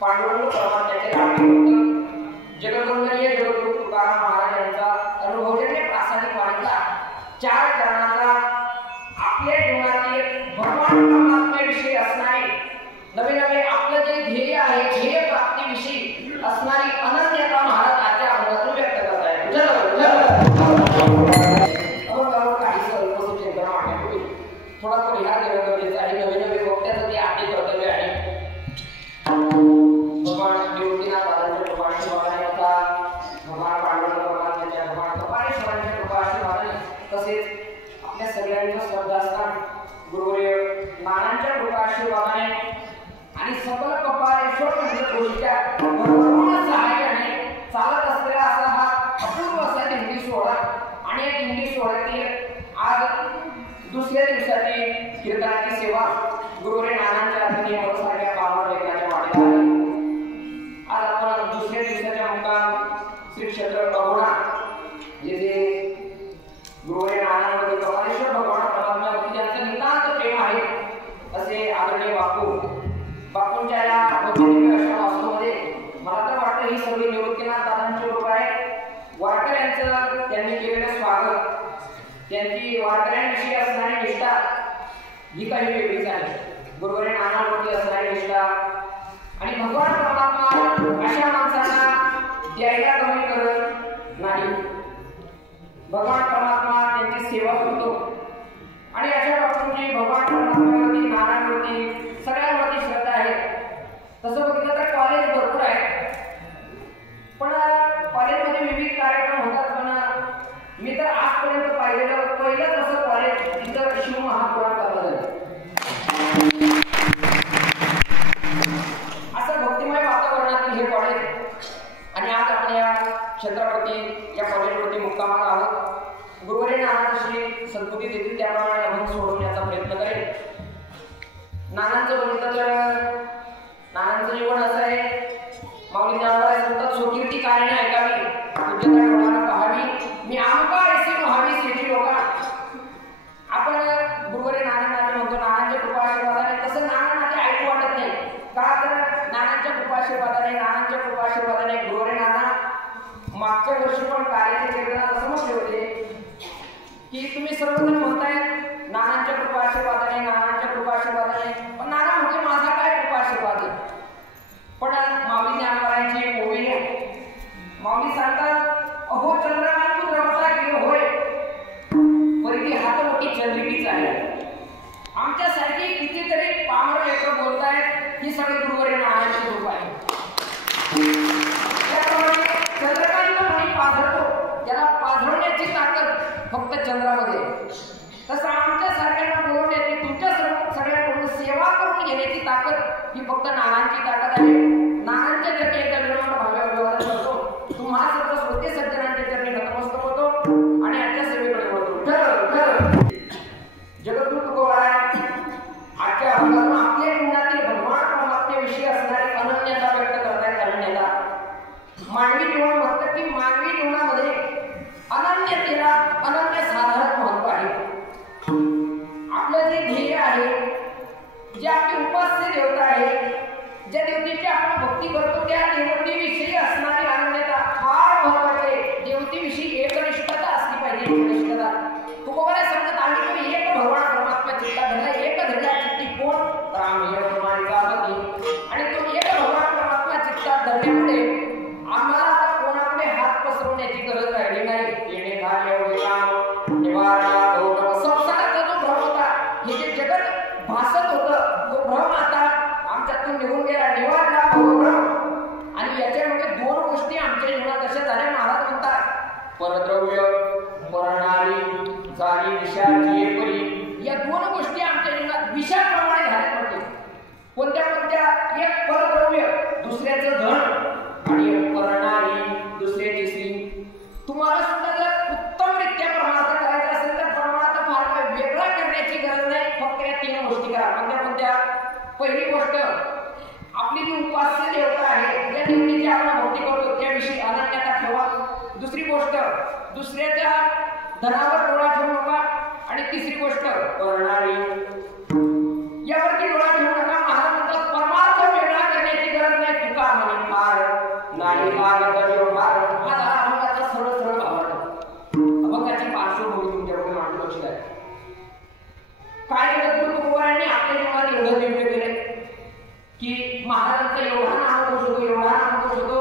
पांडुरंग परमात्म्याचे जगद्वंदनीय जगद्गुरु तुकाराम महाराज यांचा अनुभवजन्य प्रासादिक वाणीचा 4 चरणाचा आपल्या जीवनातील भगवान परमात्म्याविषयी असणारी नवे नवे आपलं जे ध्येय आहे ध्येय प्राप्तीविषयी असणारी अनन्यता महाराज आजच्या अंगातून व्यक्त करत आहेत. काही स्वल्प चिंतन मांडण्यापूर्वी थोडा परिहार देणं गरजेचं आहे. नवे नवे वक्त्याचं ते आधी कर्तव्य आहे. भगवान देवकीनाथ दादांच्या कृपाशी वागाने होता, भगवान पांडुरंग परमात्म्याच्या भगवान कपालेश्वरांच्या कृपाशी वागाने, तसेच आपल्या सगळ्यांचं श्रद्धास्थान गुरुवर्य नानांच्या कृपाशी वागाने आणि सकल कपालेश्वर म्हणजे गोष्टीच्या भरभरून सहाय्याने चालत असलेला असा हा अपूर्व असा दिंडी सोहळा आणि या दिंडी सोहळ्यातील आज दुसऱ्या दिवसाची कीर्तनाची सेवा गुरुवर्य नानांच्या अग्नी सारख्या पावन लेखनाच्या वाटेत आहे. आज आपण दुसऱ्या दिवसाच्या मुक्काम श्री क्षेत्र बगोडा येथे गुरुवर्य नानांमध्ये कपालेश्वर भगवान परमात्म्यावरती ज्यांचं नितांत प्रेम आहे असे आदरणीय बापूंच्या या अशा वास्तूमध्ये मला तर वाटतं ही सगळी निवृत्तीनाथ दादांची कृपा आहे. वारकऱ्यांचं त्यांनी केलेलं स्वागत, त्यांची वारकऱ्यांविषयी असणारी निष्ठा ही काही वेगळीच आहे. गुरुवर्य नानांवरती असणारी निष्ठा आणि भगवान परमात्मा अशा माणसांना द्यायला कमी करत नाही. भगवान परमात्मा त्यांची सेवा करतो आणि अशा बाबतीत भगवान परमात्म्यावरती नानांवरती सगळ्यांवरती श्रद्धा आहे. तसं बघितलं तर कॉलेज भरपूर आहे, पण कॉलेजमध्ये विविध कार्यक्रम होतात. पण मी तर आजपर्यंत पाहिलेलं पहिलंच असं कॉलेज जिथं शिव महापुराण करण्यात झालं. असं भक्तिमय वातावरणातील हे कॉलेज आणि आज आपण या छत्रपती या कॉलेजवरती मुक्कामाला आहोत. गुरुवर्य नाना श्री सद्बुद्धी देतील त्याप्रमाणे अभंग सोडवण्याचा प्रयत्न करेल. नानांचं बघितलं तर नानांचं जीवन असं आहे, माऊली ज्ञानोबा सांगतात स्वकीर्ती कारणे ऐकावी, पूज्यता डोळ्यानं पाहावी, मी आमका ऐसी व्हावी सेठी लोका. आपण गुरुवर्य नाना म्हणतो नानांच्या कृपाशीर्वादाने, तसं नाना ते ऐकू वाटत नाही का, तर नानांच्या कृपाशीर्वादाने गुरुवर्य नाना मागच्या वर्षी पण कार्याचे कीर्तनात असं म्हटले होते की तुम्ही सर्वजण म्हणताय नानांच्या कृपाशीर्वादाने, पण नाना म्हणजे माझा काय कृपाशीर्वाद आहे. पण माऊली ज्ञानोबांची ओवी आहे. माऊली सांगतात अहो चंद्रकांत तू द्रवता गेलो होय, परिधी हात मोठी चंद्रिकीच आहे. आमच्यासाठी कितीतरी पामर लेकर बोलतायत, ही सगळी गुरुवर्य नानांची कृपा आहे. त्याप्रमाणे चंद्रकांत म्हणी पाझरतो, त्याला पाझरण्याची ताकद फक्त चंद्रामध्ये. तसं आमच्या सारख्यांना बोलवण्याची, तुमच्या सगळ्यांकडून सेवा करून घेण्याची ताकद ही फक्त नानांची ताकद आहे. नानांच्या चरणी एकदा विनम्र भावे अभिवादन करतो. तुम्हा सर्व श्रोते सज्जनांच्या चरणी नतमस्तक होतो आणि आजच्या सेवेकडे वळतो. जगद्गुरु तुकोबाराय आजच्या अभंगातून आपल्या जीवनातील भगवान परमात्म्याविषयी असणारी अनन्यता व्यक्त करतायत. अनन्यता मानवी जीवन म्हणतात की मानवी जीवनामध्ये अनन्यतेला अनन्य साधारण महत्व आहे. आपलं जे ध्येय आहे, जे आपली उपास्य देवता आहे, ज्या देवतेची आपण भक्ती करतो त्या देवतेविषयी असणारी अनन्यता फार महत्वाची आहे. देवतेविषयी एकनिष्ठता असली पाहिजे. एकनिष्ठता तुकोबाला समजत आली की एक भगवान परमात्मा चित्ता धरला, एक धरला चित्ती कोण तर आम्ही आणि तो एक भगवान परमात्मा चित्तात धरल्यामुळे आम्हाला आता कोणाकडे हात पसरवण्याची गरज राहिली नाही. येणे घाले काम निवारणा गौरव संसाराचा जो भ्रम होता, हे जे जगत भासत होतं, तो भ्रम आता आमच्यातून निघून गेला. निवारणा गौरव आणि याच्यामध्ये 2 गोष्टी आमच्या जीवनात अशा झाल्या. महाराज म्हणतात परद्रव्य परणारी जाणी विषयाची एकरी, या 2 गोष्टी आमच्या जीवनात विषयाप्रमाणे झाल्या पडते. कोणत्या एक परद्रव्य दुसऱ्याचं धन आणि एक परणारी दुसऱ्याची स्त्री. तुम्हाला सुद्धा जर उत्तमरित्या परमार्थ करायचा असेल तर परमार्थ फार काही वेगळा करण्याची गरज नाही. फक्त या 3 गोष्टी करा. कोणत्या? पहिली गोष्ट आपली जी उपास्य देवता आहे, त्या देवतेची आपण भक्ती करतो त्याविषयी अनन्यता ठेवा. दुसरी गोष्ट दुसऱ्याच्या धनावर डोळा ठेवू नका. आणि तिसरी गोष्ट परणारी यावरती डोळा ठेवू नका. महाराज म्हणतात परमार्थ वेगळा करण्याची गरज नाही. तुका म्हणे फार नाही मागत व्यवहार. हा जरा अभंगाचा सरळ सरळ भाव अभंगाची पार्श्वभूमी तुमच्याकडे मांडू लक्षात आहे. काय केलं गुरु तुकोबारायांनी आपल्या जीवनात एवढं दिव्य केलंय की महाराजांचा एवढा नामघोष होतो, एवढा नामघोष होतो.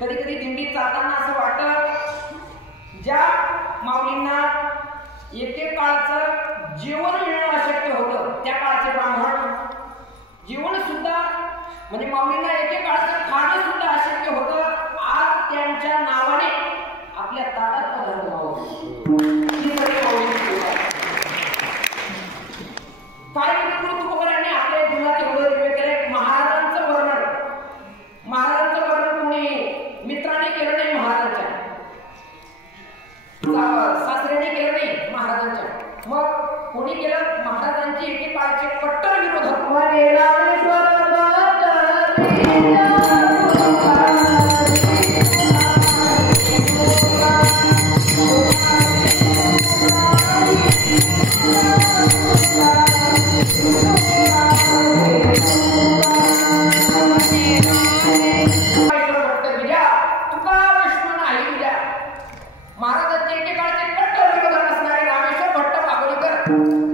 कधी कधी दिंडीत चालताना असं वाटतं ज्या माऊलींना एक काळचं जेवण मिळणं अशक्य होतं त्या काळचे ब्राह्मण जेवण सुद्धा म्हणजे माऊलींना एक काळचं खाणं सुद्धा अशक्य होतं. आज त्यांच्या नावाने आपल्या ताटात पदार्थ काय गुरु तुकोबारायांनी आपल्या जीवनात एवढं दिव्य केलंय. महाराजांचं वर्णन कोणी मित्राने केलं नाही, महाराजांच्या सासऱ्याने केलं नाही, महाराजांच्या. मग कोणी केलं? महाराजांची एकेकाळचे कट्टर विरोधक महाराजांचे एकेकाळचे कट्टर विरोधक असणारे रामेश्वर भट्ट पागोलीकर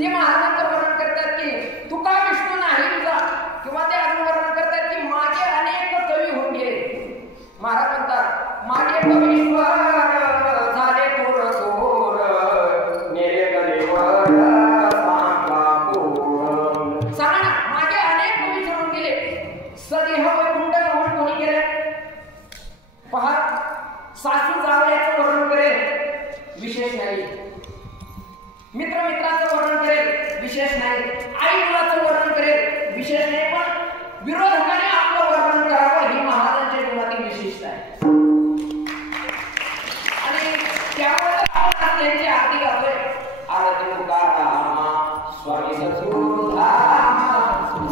ते महाराजांचं वर्णन करतात की तुका विष्णू नाही तुझा, किंवा ते अजून वर्णन करतात की मागे अनेक कवी होऊन गेले. महाराज म्हणतात मागे कवीश्वर झाले थोर थोर नेले कलेवर सांगा ना. मागे अनेक कवी सोडून गेले. सदेह वैकुंठ गमन कोणी केलं? पहा, सासू जावयाचं वर्णन करेल विशेष नाही, मित्र मित्राचं वर्णन करेल विशेष नाही, आई मुलाचं वर्णन करेल विशेष नाही, पण विरोधकाने आपलं वर्णन करावं ही महाराजांच्या जीवनातील विशेषता आहे. आणि त्यामुळे आपण त्यांची आरती गातोय. आरती तुकारामा स्वामी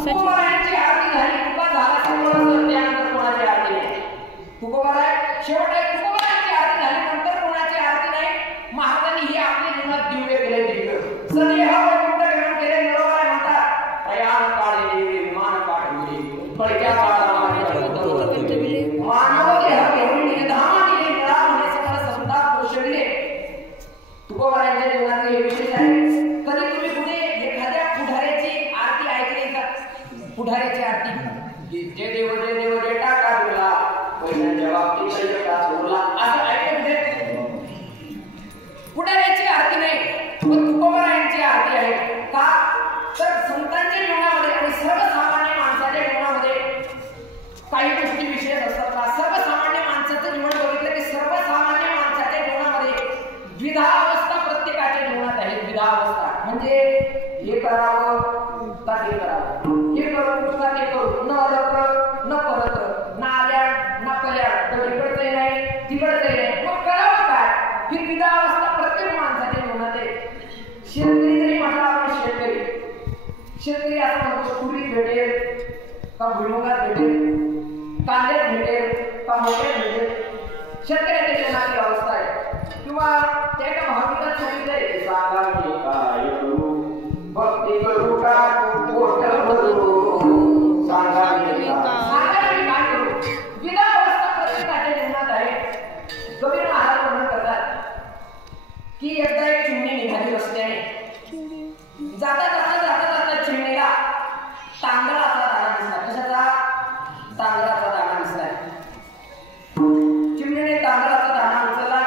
तुकोबारायांची आरती झाली. तुका झाला समोर त्यानंतर कोणाची आरती नाही. तुकोबाराय शेवट तुकोबारायांची आरती झाली, नंतर कोणाची आरती नाही. महाराजांनी ही आपल्या जीवनात दिव्य केले. दिव्य सदेह वैकुंठ गमन केले. निरोबाराय म्हणतात तयार काळे देवी विमान पाठविले पडक्या काळाला मानव देह घेऊन निर्धामा दिले निळा म्हणे सकळ संताप पोषविले. तुकोबारायांच्या जीवनातील हे विशेष आहे. कधी तुम्ही कुठे एखाद्या पुढाऱ्याची आरती ऐकली का? पुढाऱ्याची आरती जे देव जे टाका दिला पैशांच्या बाबतीत बोलला असं ऐकलं पुढाऱ्याची आरती नाही, पण तुकोबारायांची आरती आहे. का तर संतांच्या जीवनामध्ये आणि सर्वसामान्य माणसाच्या जीवनामध्ये काही गोष्टी विशेष असतात. का सर्वसामान्य माणसाचं जीवन बघितलं की सर्वसामान्य माणसाच्या जीवनामध्ये द्विधा अवस्था प्रत्येकाच्या जीवनात आहे. द्विधा अवस्था म्हणजे हे करावं का ते करावं, हे करू का ते करू, न रक न परत, ना आल्या ना पल्या, तिकडचंही नाही तिकडचंही नाही, मग करावं काय? ही द्विधा अवस्था प्रत्येक माणसाच्या जीवनात आहे. शेतकरी जरी म्हटलं आपण शेतकरी असं म्हणतो तुरीत भेटेल का भुईमुगात भेटेल, कांद्यात भेटेल का मोठ्यात भेटेल. शेतकऱ्याच्या जीवनाची अवस्था आहे. किंवा त्या एका भावगीतात सांगितलंय सांगा मी काय करू, भक्ती करू का पोट भरू, सांगा मी काय करू. द्विधा अवस्था प्रत्येकाच्या जीवनात आहे. कबीर महाराज वर्णन करतात की एकदा एक चिमणी निघाली रस्त्याने. जाता जाता जाता जाता चिमणीला तांदळाचा दाणा दिसला. कशाचा? तांदळाचा दाणा दिसला. चिमणीने तांदळाचा दाणा उचलला.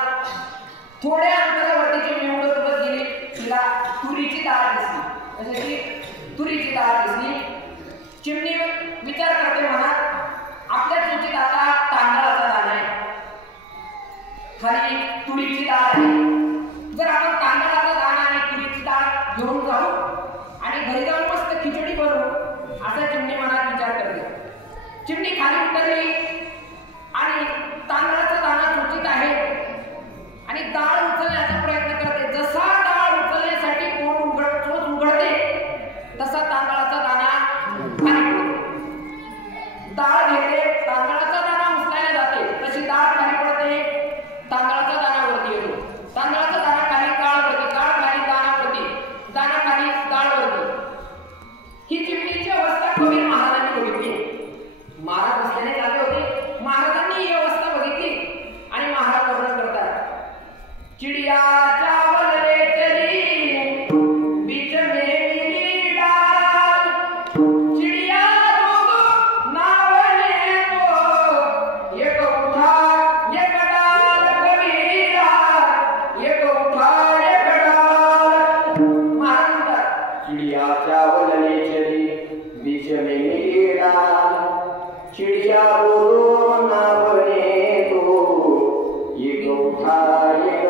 थोड्या अंतरावरती चिमणी उडत गेली. तिला तुरीची डाळ दिसली. कशाची? तुरीची डाळ दिसली. चिमणी विचार करते मनात आपल्या चुकीत आता तांदळाचा दाणा आहे, खाली तुरीची डाळ आहे. जर आपण तांदळाचा दाणा आणि तुरीची डाळ घेऊन जाऊ आणि घरी जाऊन मस्त खिचडी करू असा चिमणी मनात विचार करते. चिमणी खाली उतरली आणि तांदळाचा दाणा चुकीत आहे आणि डाळ उचलण्याचा प्रयत्न करते. जसा डाळ उचलण्यासाठी चोच उघडते तसा तांदळाचा दाणा खाली पडतो. डाळ घेते, तांदळाचा दाणा उचलायला जाते, तशी डाळ खाली पडते, तांदळाचा दाणा वरती येतो. चिड़िया चावल रे चली बीच में मिली डाल चिड़िया दूध नावने को एक उठा एक डाल कबीरा एक उठा एक डाल मारंदा चिड़िया चावल ले चली बीच में मिली डाल चिड़िया दूध नावने को एक उठा एक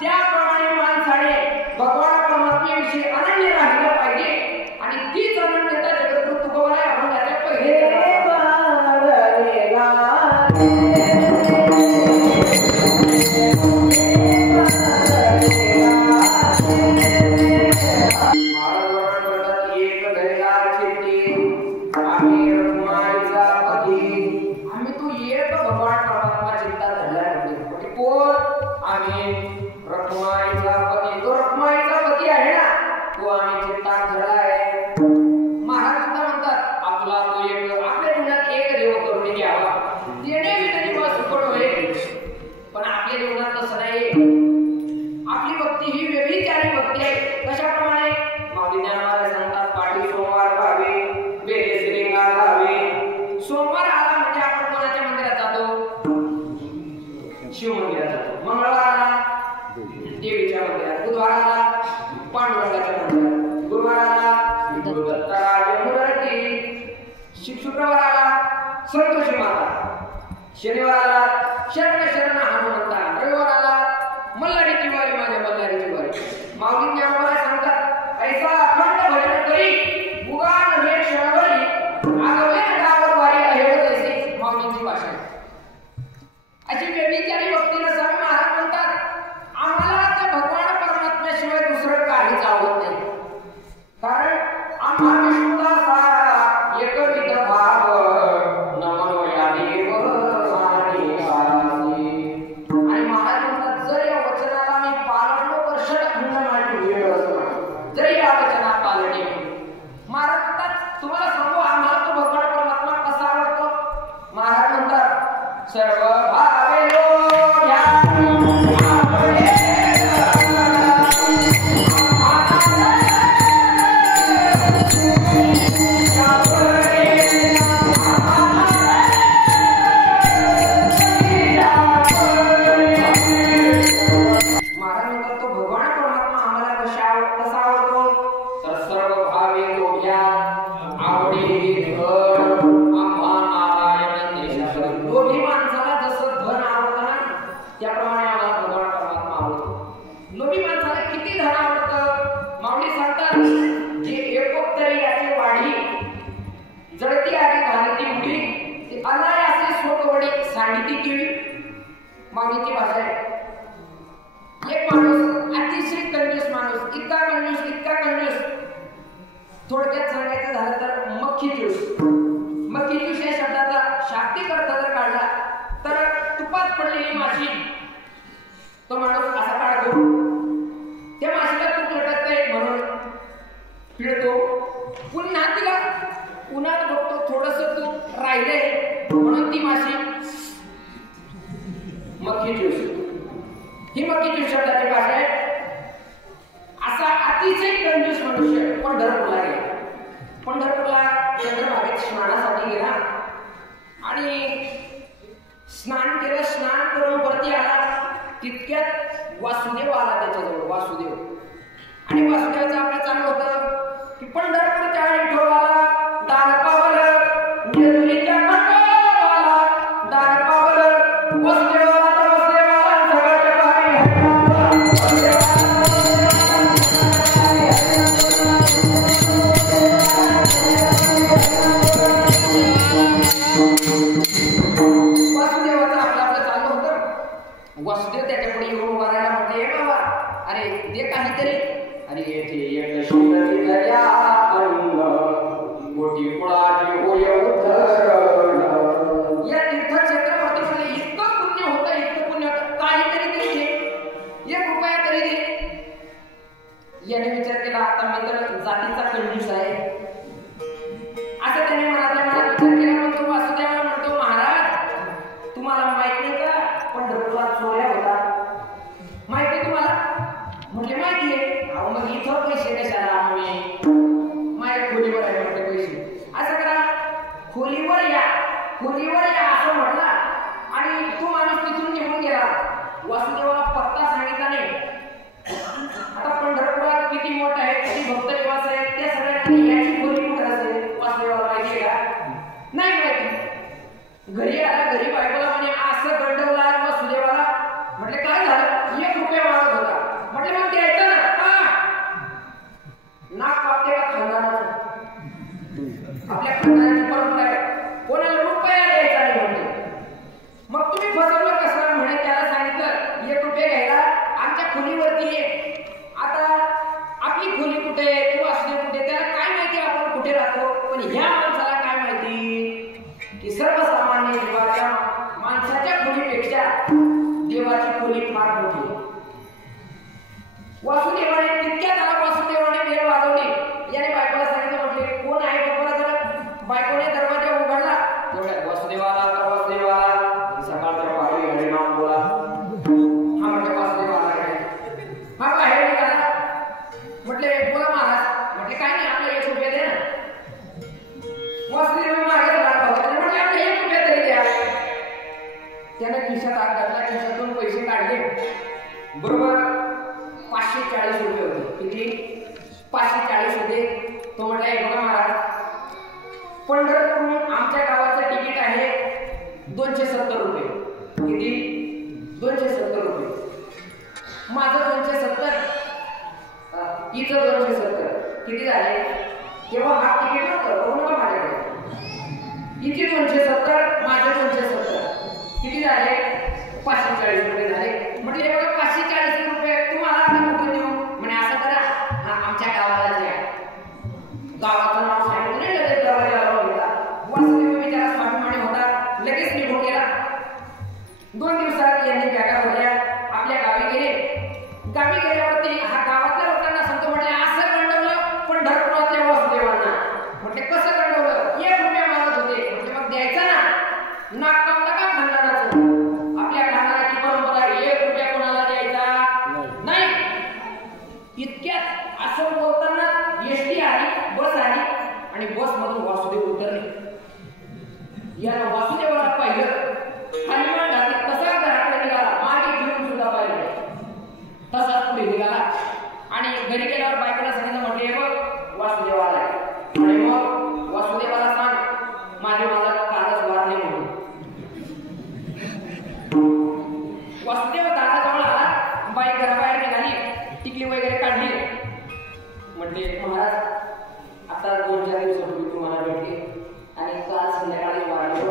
त्याप्रमाणे माणसाने भगवान परमात्म्याविषयी अनन्य राहिलं पाहिजे आणि शुक्रवार आला संतोषी माता, शनिवार आला शरण शरण हनुमंता, रविवार आला मल्हारीची वारी, माझ्या मल्हारीची वारी. माऊली ज्ञानोबा सांगतात ऐसा अखंड भजन करी उगान हे क्षणवरी आगवे गावर वारी आहे जैसे माऊलींची भाषा. अशी व्यभिचारी भक्ती नसावी. महाराज म्हणतात आम्हाला त्या भगवान परमात्म्याशिवाय दुसरं काहीच आवडत नाही. कारण आम्हा विष्णुदासा एकविध भाव नमो या देव मानिकासी. आणि महाराज म्हणतात जर या वचनाला मी पालनो वर्ष खंड माझी वेळ असणार, जर या वचनात पालणे. महाराज म्हणतात तुम्हाला सांगू आम्हाला तो भगवान परमात्मा कसा आवडतो. महाराज म्हणतात सर्व भावे माऊलींची भाषा आहे. एक माणूस अतिशय कंजूस माणूस, इतका कंजूस थोडक्यात सांगायचं झालं तर मक्खी ज्यूस. मक्खी ज्यूस या शब्दाचा शाब्दिक अर्थ जर काढला तर तुपात पडलेली माशी. तो माणूस असा काढतो, त्या माशीला तूप लटकत नाही म्हणून पिळतो, पुन्हा तिला उन्हात बघतो थोडंसं तूप राहिलंय म्हणून ती माशी मक्खी ज्यूस. ही मक्खी ज्यूस शब्दाची भाषा आहे. असा अतिशय कंजूस मनुष्य पंढरपूरला गेला. पंढरपूरला चंद्रभागेत स्नानासाठी गेला आणि स्नान केलं. स्नान करून वरती आला तितक्यात वासुदेव आला त्याच्याजवळ. वासुदेव आणि वासुदेवाचं आपलं चालू होतं की पंढरपूरच्या विठोबाला दान पावलं, जेजुरीच्या खंडोबाला दान पावलं, वासुदेव वासुदेव त्याच्या पुढे येऊन उभारायला म्हटले बाबा अरे दे काहीतरी. अरे येथे मोठी कुळाची होय उद्धरण. या तीर्थक्षेत्रावरती म्हणजे इतकं पुण्य होतं काहीतरी दे, 1 रुपया तरी दे. याने विचार केला आता मी तर जातीचा कंजूस आहे असं त्याने मनातल्या मनात विचार केला. मग तो वासुदेवाला म्हणतो महाराज तुम्हाला माहित नाही का पंढरपूरला चोऱ्या होतात, माहिती तुम्हाला. म्हटले माहिती आहे. अहो मग इथं पैसे कशाला आम्ही, माझ्या खोलीवर आहे म्हटले पैसे. असं करा खोलीवर या असं म्हटलं आणि तो माणूस तिथून निघून गेला. वासुदेवाला पत्ता सांगितला नाही. आता पंढरपुरात किती मोठं आहे, किती भक्त निवास आहे, त्या सगळ्यांनी याची खोली कुठे असेल वासुदेवाला माहिती आहे का? नाही माहिती. घरी आला, घरी बायकोला म्हणे असं गंडवला वासुदेवाला. म्हटले काय झालं? 1 रुपया मागत होता. म्हटले मग द्यायचं ना. नाक कापते का खानदानाचं? आपल्या खानदानाची परंपरा आहे कोणाला रुपया द्यायचा नाही म्हणते. मग तुम्ही फसवलं कसं म्हणे. त्याला सांगितलं 1 रुपया घ्यायला आमच्या खोलीवरती ये. आता आपली खोली कुठे आहे किंवा असले कुठे त्याला काय माहिती आपण कुठे राहतो. पण ह्या माणसाला काय माहिती की सर्वसामान्य जीवाच्या माणसाच्या खोलीपेक्षा देवाची खोली फार मोठी. वासुदेवाने तितक्या त्याला वासुदेवाने बेल वाजवली. याने बायकोला सांगितलं म्हटले कोण आहे बघा जरा. बायकोने दरवाजा उघडला. तेवढ्या वासुदेवाला तर वासुदेवाला सकाळ तर पाहिजे हरिनाम बोला. हा म्हटलं वासुदेवाला काय हा बाहेर निघाला. म्हटले बोला महाराज. म्हटले काय नाही आपला 1 रुपया दे ना. वासुदेव मागे म्हटले आपले 1 रुपया तरी द्या. त्याने खिशात हात घातला, खिशातून पैसे काढले. बरोबर 540 रुपये होते. किती? 540 होते. तो म्हटला बघा महाराज पंढरपूरहून आमच्या गावाचं तिकीट आहे 270 रुपये. किती? 270 रुपये. माझं 270, हिचं 270. किती झाले? तेव्हा हा तिकीट नव्हतं, बघू नका माझ्याकडे. हिची 270, माझे 270. किती झाले? 540 रुपये झाले. म्हटले हे बघा 540 रुपये तुम्हाला कुठे देऊ? म्हणे असं करा, आमच्या गावाला द्या. गावाचं नाव सांगितलं नाही, लगेच दरवाजाला गेला. वासुदेव बिचारा स्वाभिमानी होता, लगेच निघून गेला. 2 दिवसात यांनी बॅगा भरल्या, आपल्या गावी गेले. गावी गेल्यावरती हा गावातल्या लोकांना सांगतो, म्हटले असं गंडवलं पंढरपुरातल्या वासुदेवांना. म्हटले कसं गंडवलं? 1 रुपया मागत होते. म्हटले मग द्यायचा ना, नाक कापता का खानदानाचं? आपल्या खानदानाची परंपरा 1 रुपया कोणाला द्यायचा नाही. इतक्यात असं बोलताना एसटी आली, बस आली आणि बस मधून वासुदेव उतरले. याला वासुदेवाला पाहिलं, हनुमान घातली, तसा घराकडे निघाला, मागे घेऊन सुद्धा पाहिलं, तसाच पुढे निघाला. आणि घरी गेल्यावर बायकोला सांगितलं, म्हटले हे बघ वासुदेवाला. आणि मग वासुदेवाला सांग माझे मला कालच वारले म्हणून. वासुदेव दाराजवळ आला, बाई घराबाहेर निघाली, टिकली वगैरे काढली. म्हटले महाराज आता 2-4 दिवसापूर्वी तुम्हाला भेटले आणि काल संध्याकाळी वारले.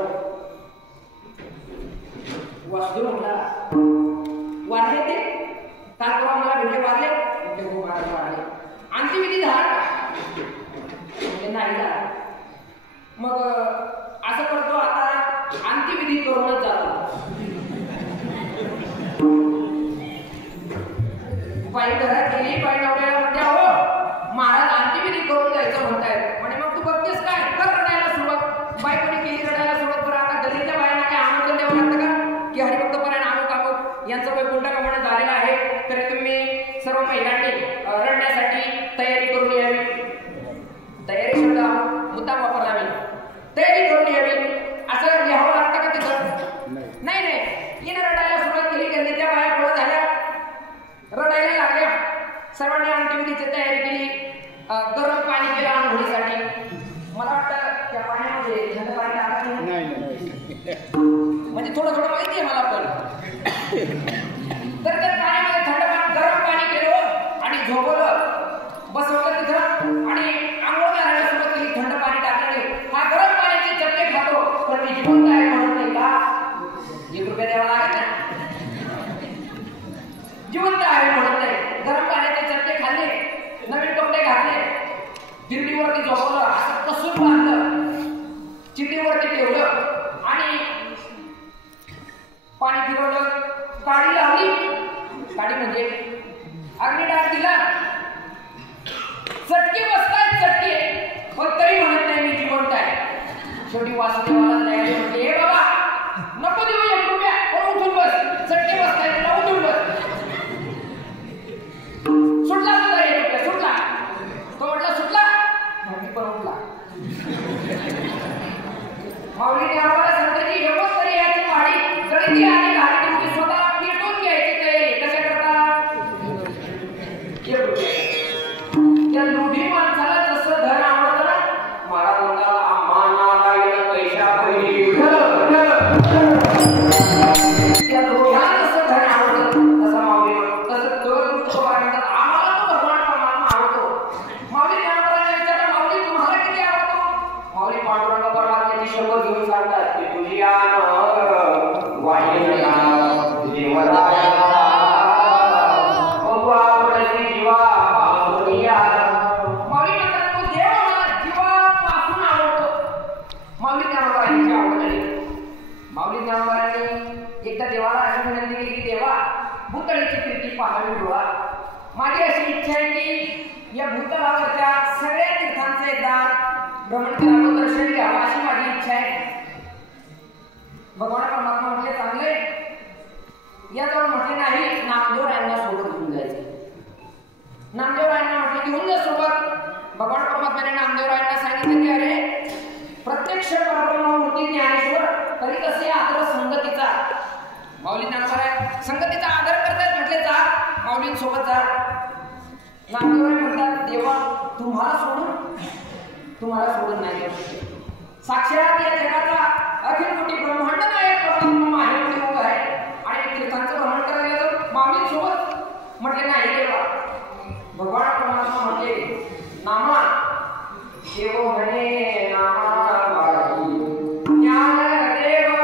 वासुदेव म्हटला वारले ते? काल परवा मला भेटले वारले? म्हटले हो महाराज वारले. अंत्यविधी झाला का? म्हणजे नाही झाला. मग असं करतो आता अंत्यविधी करूनच जातो. बाई घरात गेली, बाई नवऱ्याला म्हणते हो महाराज अंत्यविधी करून जायचं म्हणतायत. म्हणे मग तू बघतेस काय? कर रडायला सुरुवात. बायकोने केली रडायला सुरुवात. बरं आता गल्लीच्या बायांना काय आमंत्रण द्यावं लागतं का की हरिभक्त परायण अमुक अमुक यांचं वैकुंठ गमन झालेलं आहे, तरी तुम्ही सर्व महिलांनी रडण्यासाठी तयारी करून यावी. तयारी शब्द मुद्दा वापरला मी. तयारी करून यावी असं लिहावं लागतं का तिथं? नाही नाही. हिनं रडायला सुरुवात केली, गल्लीच्या बाया गोळा झाल्या, रडायला लागल्या. सर्वांनी अंत्यविधीची तयारी केली. गरम पाणी केलं आंघोळीसाठी. मला वाटतं त्या पाण्यामध्ये थंड पाणी टाकायचं म्हणजे थोडं थोडं माहिती आहे मला पण. तर त्या पाण्यामध्ये थंड पाणी गरम पाणी केलं आणि झोपवलं, बसवलं तिथं आणि आंघोळ करायला सुरुवात केली. थंड पाणी टाकलं. हा गरम पाण्याचे चटके खातो, पण मी जिवंत आहे म्हणत नाही का? 1 रुपया द्यावा लागेल ना. जिवंत आहे म्हणत नाही. गरम पाण्याचे चटके खाल्ले, नवीन कपडे घातले, दिंडीवरती झोपवलं, असं कसून बांधलं, चिंडीवरती ठेवलं आणि पाणी फिरवलं. काडी लावली. काडी म्हणजे अग्निडाग दिला. चटके बसतात चटके, पण तरी म्हणत नाही मी जिवंत आहे. शेवटी वासुदेवाला तयारी म्हणते हे बाबा नको देऊ 1 रुपया, पण उठून बस. चटके बसताय तुला, उठून बस. सुटला तुझा 1 रुपया, सुटला. तो म्हटला सुटला, मी पण उठला. माऊलीने आम्हाला सांगते की एवढं तरी याची वाढी गळती आणि घाटी तुम्ही स्वतः पेटून घ्यायची तयारी. कशा करता? 1 रुपया. त्या लोभी माणसाला जसं धन आवडतं ना, महाराज म्हणतात आम्हाला गेलं पैशा पहिली. त्या लोभ्याला जसं धन आवडतं तसं माऊली तसं म्हणतात आम्हाला तो भगवान परमात्मा आवडतो. माऊली ज्ञानोबाला विचारलं माऊली तुम्हाला किती आवडतो? माऊली पांडुरंग परमात्म्याची शपथ घेऊन सांगतात की तुझी वाहिनीला देवराया बघू आवडती जीवा पासून या. माऊली म्हणतात तो देव मला जीवापासून आवडतो. माऊली ज्ञानोबाची आवडली. माऊली ज्ञानोबांनी एकदा देवाला अशी विनंती केली की देवा भूतळीची कीर्ती पाहावी डोळा. माझी अशी इच्छा आहे की या भूतलावरच्या सगळ्या तीर्थांचे एकदा भ्रमण करावं, दर्शन घ्यावं अशी माझी इच्छा आहे. भगवान परमात्मा म्हटले चांगले. याजवळ म्हटले नाही नामदेवरायांना सोबत घेऊन जायचे. नामदेवरायांना म्हटले घेऊन जा सोबत. भगवान परमात्म्याने नामदेवरायांना सांगितलं की अरे प्रत्यक्ष परब्रह्म मूर्ती ज्ञानेश्वर तरी कसे आदर संगतीचा. माऊली ज्ञानोबा संगतीचा आदर करतात. म्हटले जा माऊलींसोबत जा. नामदेवराय म्हणतात देवा तुम्हाला सोडून नाही. साक्षात या जगाचा अखिल कोटी ब्रह्मांड नायक परमात्मा माझ्याकडे उभा आहे आणि तीर्थांचं भ्रमण करायला जाऊन मामी सोबत म्हटले नाही देवा. भगवान परमात्मा म्हटले नामा देव म्हणे नामा ज्ञान देव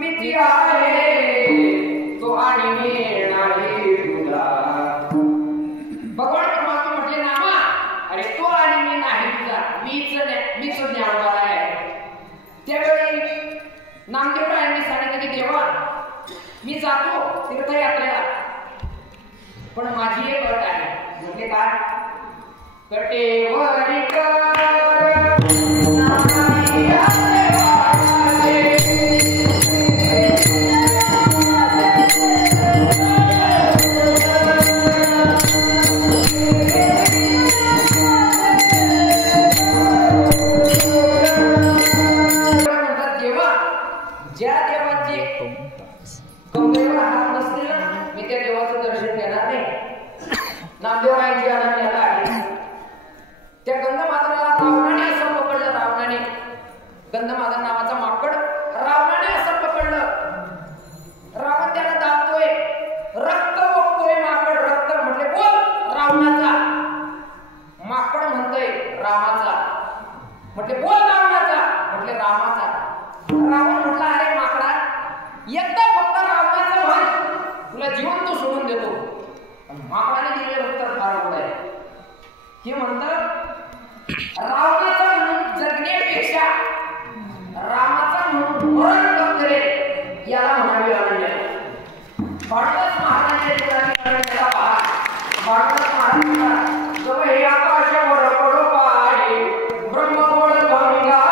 मिथी आहे तो आणि मी नाही तुझा. भगवान परमात्मा म्हटले नामा अरे तो आणि मी नाही तुझा, मीच ज्ञानवाला आहे. त्यावेळी नामदेवरायांनी सांगितलं की देवा मी जातो तीर्थयात्रेला पण माझी एक अट आहे. म्हणजे काय? कटेवरी कर ज्या देवाचे कमरेवर हात नसतील ना मी त्या देवाचं दर्शन घेणार नाही. नामदेवरायांची अनन्यता आहे. त्या गंधमादनाला रावणाने असं पकडलं. रावणाने गंधमादन नावाचा माकड रावणाने असं पकडलं. रावण त्याला दाबतोय, रक्त बघतोय. माकड रक्त म्हटले बोल रावणाचा. माकड म्हणतोय रामाचा. म्हटले बोल रावणाचा. म्हटले रामाचा. रावण म्हटला अरे माकडा एकदा फक्त रावणाचं म्हण तुला जिवंत सोडून देतो. माकडाने दिलेलं उत्तर फार अवघड आहे. हे म्हणतात रावणाचा म्हणून जगण्यापेक्षा रामाचा म्हणून मरण पत्करेल याला म्हणावे अनन्य. भागवत महाराजांच्या पहा. भागवत महाराजांना जव हे आकाशावर पडो पाय ब्रह्मबळ भंगा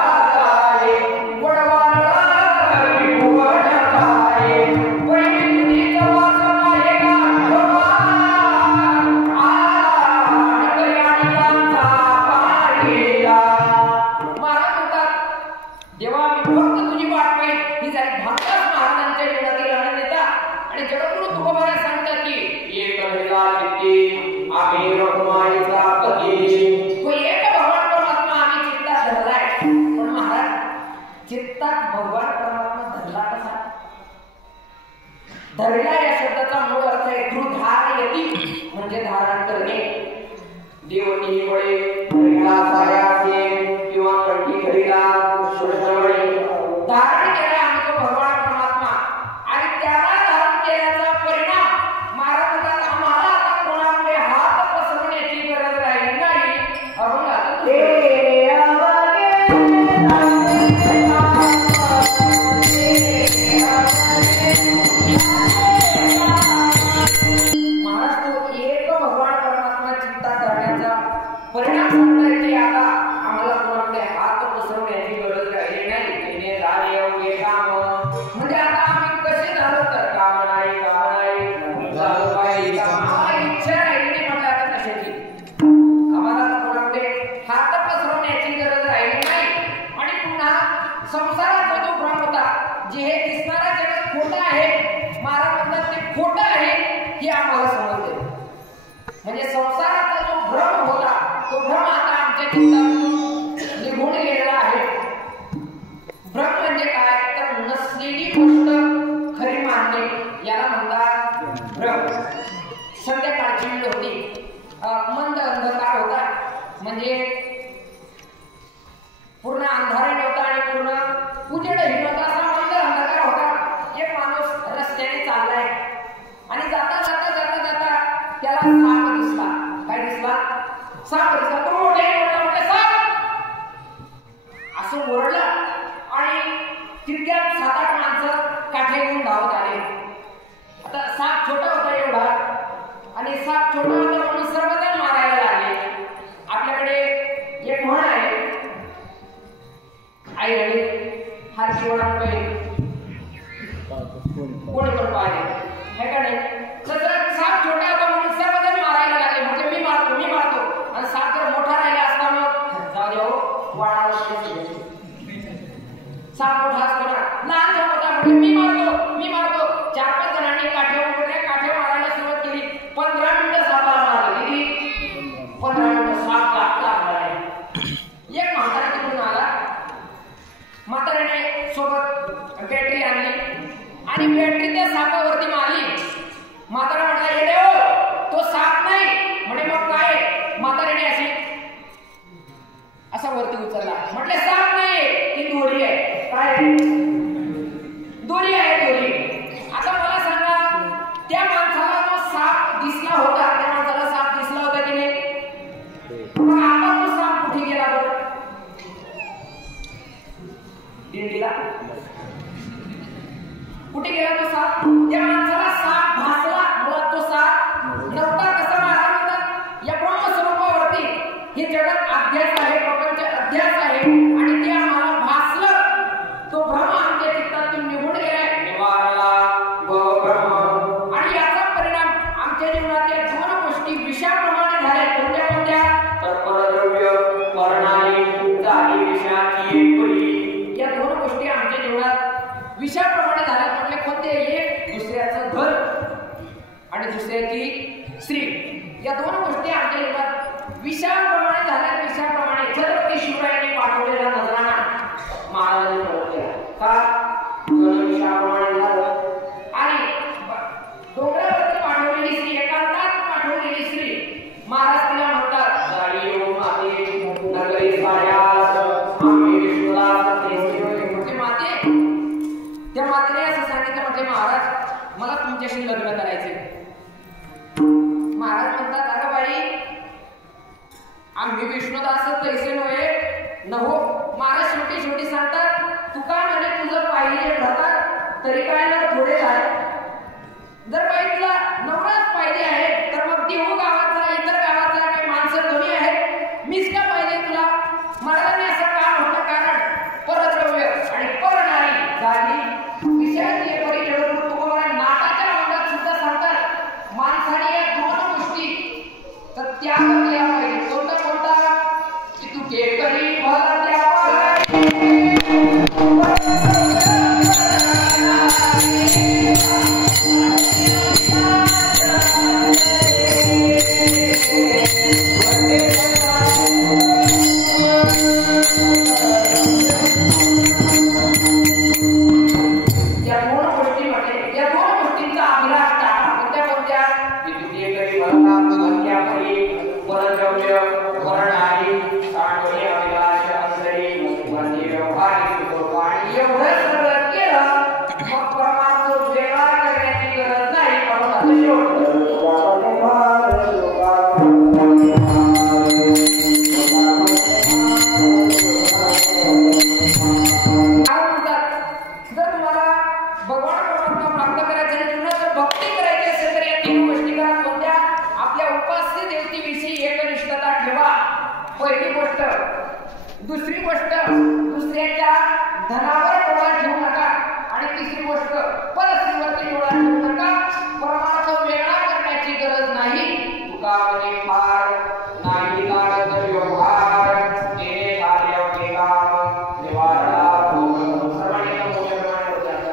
धरला या शब्दाचा मूळ अर्थ आहे धृधारयती म्हणजे धारण करणे. देवनी वळे धरिला साऱ्या असेल किंवा कंठी धरिला श्रद्धवळे धारण केला आम्ही तो भगवान परमात्मा आणि त्याला धारण केल्याचा परिणाम महाराज म्हणतात आम्हाला आता कोणापुढे हात पसरवण्याची गरज राहिली नाही. अभंग परिणाम सांगताय की आता आम्हाला कोणाकडे हात पसरवण्याची गरज राहिली नाही. तिने झाले एवढे काम म्हणजे आता आम्ही कसे झालो तर काम नाही झालं पाहिजे. आम्हाला इच्छा राहिली म्हटलं आता कशाची. आम्हाला कोणाकडे हात पसरवण्याची गरज राहिली नाही. आणि पुन्हा संसाराचा जो भ्रम होता जे हे दिसणारा जगत खोटं आहे महाराज म्हणतात ते खोटं आहे हे आम्हाला समजते. म्हणजे संसाराचा जो भ्रम होता तो भ्रम आता आमच्या चित्तातून निघून गेलेला आहे. भ्रम म्हणजे काय तर नसलेली गोष्ट खरी मानणे याला म्हणतात भ्रम. संध्याकाळची वेळ होती. मंद अंधकार होता म्हणजे पूर्ण अंधारही नव्हता आणि पूर्ण उजेडही नव्हता. असा मंद अंधकार होता. एक माणूस रस्त्याने चाललाय आणि जाता जाता जाता जाता त्याला साप दिसला. काय दिसला? साप दिसला. तो मोठे साप असं ओरडलं आणि तितक्यात 7-8 माणसं काठे घेऊन धावत आले. आता साप छोटा होता एवढा आणि साप छोटा होता म्हणून सर्वजण मारायला लागले. आपल्याकडे एक म्हण आहे आई रवी हाती वळण कोणी पण पाहिजे हे का नाही. साप छोटा होता म्हणून सर्वजण मारायला लागले. म्हणजे मी मारतो आणि साप जर मोठा राहिला असता मग जाऊ द्या वाढायला साप मोठा असतो ना लहान साप होता म्हणजे मी मारतो 4-5 जणांनी काठ्या मारायला सुरुवात केली. 15 मिनिटं सापाला मारलं. किती? 15 मिनिटं साप लागला. एक म्हातारा तिकडून आला म्हाताऱ्याने सोबत बॅटरी आणली आणि बॅटरी त्या सापावरती मारली. म्हातारा म्हटला येडे हो तो साप नाही म्हणे मग काय. म्हाताऱ्याने असा वरती उचलला. म्हटले साप नाही ती दोरी आहे. काय दोरी आहे दोरी. आता मला सांगा त्या माणसाला तो साप दिसला होता. त्या माणसाला साप दिसला होता की नाही. मग आता तो साप कुठे गेला बरं. दिंडीला कुठे गेला तो साप. त्या माणसाला साप भासला. मुळात तो साप नव्हता. कसा मारला होता या ब्रह्मस्वरूपावरती. हे जगत अध्यास आहे प्रपंच अध्यास आहे आणि ते आम्हाला भासलं. तो भ्रम आमच्या चित्तातून निघून गेलाय. निवारला ब्रह्म. आणि याचा परिणाम आमच्या जीवनात या दोन गोष्टी विषाप्रमाणे झाल्या. कोणत्या कोणत्या तर परद्रव्य परणाली झाली विषाची एकपरी. या दोन गोष्टी आमच्या जीवनात विषाप्रमाणे झाल्या. म्हटले कोणते. एक दुसऱ्याचं घर आणि दुसऱ्याची स्त्री. या दोन गोष्टी आमच्या जीवनात विषाप्रमाणे झाल्या. विषाप्रमाणे छत्रपती शिवरायांनी पाठवलेला नजराणा महाराजांनी परत केला. का विषाप्रमाणे झालं. आणि डोंगरावरती पाठवलेली स्त्री एकांतात पाठवलेली स्त्री महाराज तिला म्हणतात गाडी येऊन माते नगरी साड्यास आम्ही विश्वदास म्हणजे माते. त्या मातेने असं सांगितलं. म्हणजे महाराज मला तुमच्याशी लग्न करायचे. महाराज म्हणतात अगं बाई आम्ही विष्णुदास तैसे नव्हे नहो. महाराज शेवटी शेवटी सांगतात तू काय म्हणे तुझं पाहिजे राहतात तरी काय ना थोडे झाले. जर बाई तुला नवराच पाहिजे आहे तर मग देऊ गावाचा इतर गावाचा काही माणसं कमी आहेत. मीच का पाहिजे तुला. महाराजांनी असं का म्हटलं कारण परद्रव्य आणि परनारी झाली विषयाची परी जडून तुम्हाला नाटाच्या भागात सुद्धा सांगतात माणसाने या दोन गोष्टी तर त्याग केला पाहिजे. कोणता कोणता की तू केकरी भर द्यावा दुसरी गोष्ट दुसऱ्याच्या धनावर डोळा ठेवू नका आणि तिसरी गोष्ट परस्त्रीवरती डोळा ठेवू नका. परमार्थ वेगळा करण्याची गरज नाही. तुका म्हणे फार नाही लागत व्यवहार केले कार्य केला निवारला सर्वांनी मोठ्याप्रमाणे होत्या.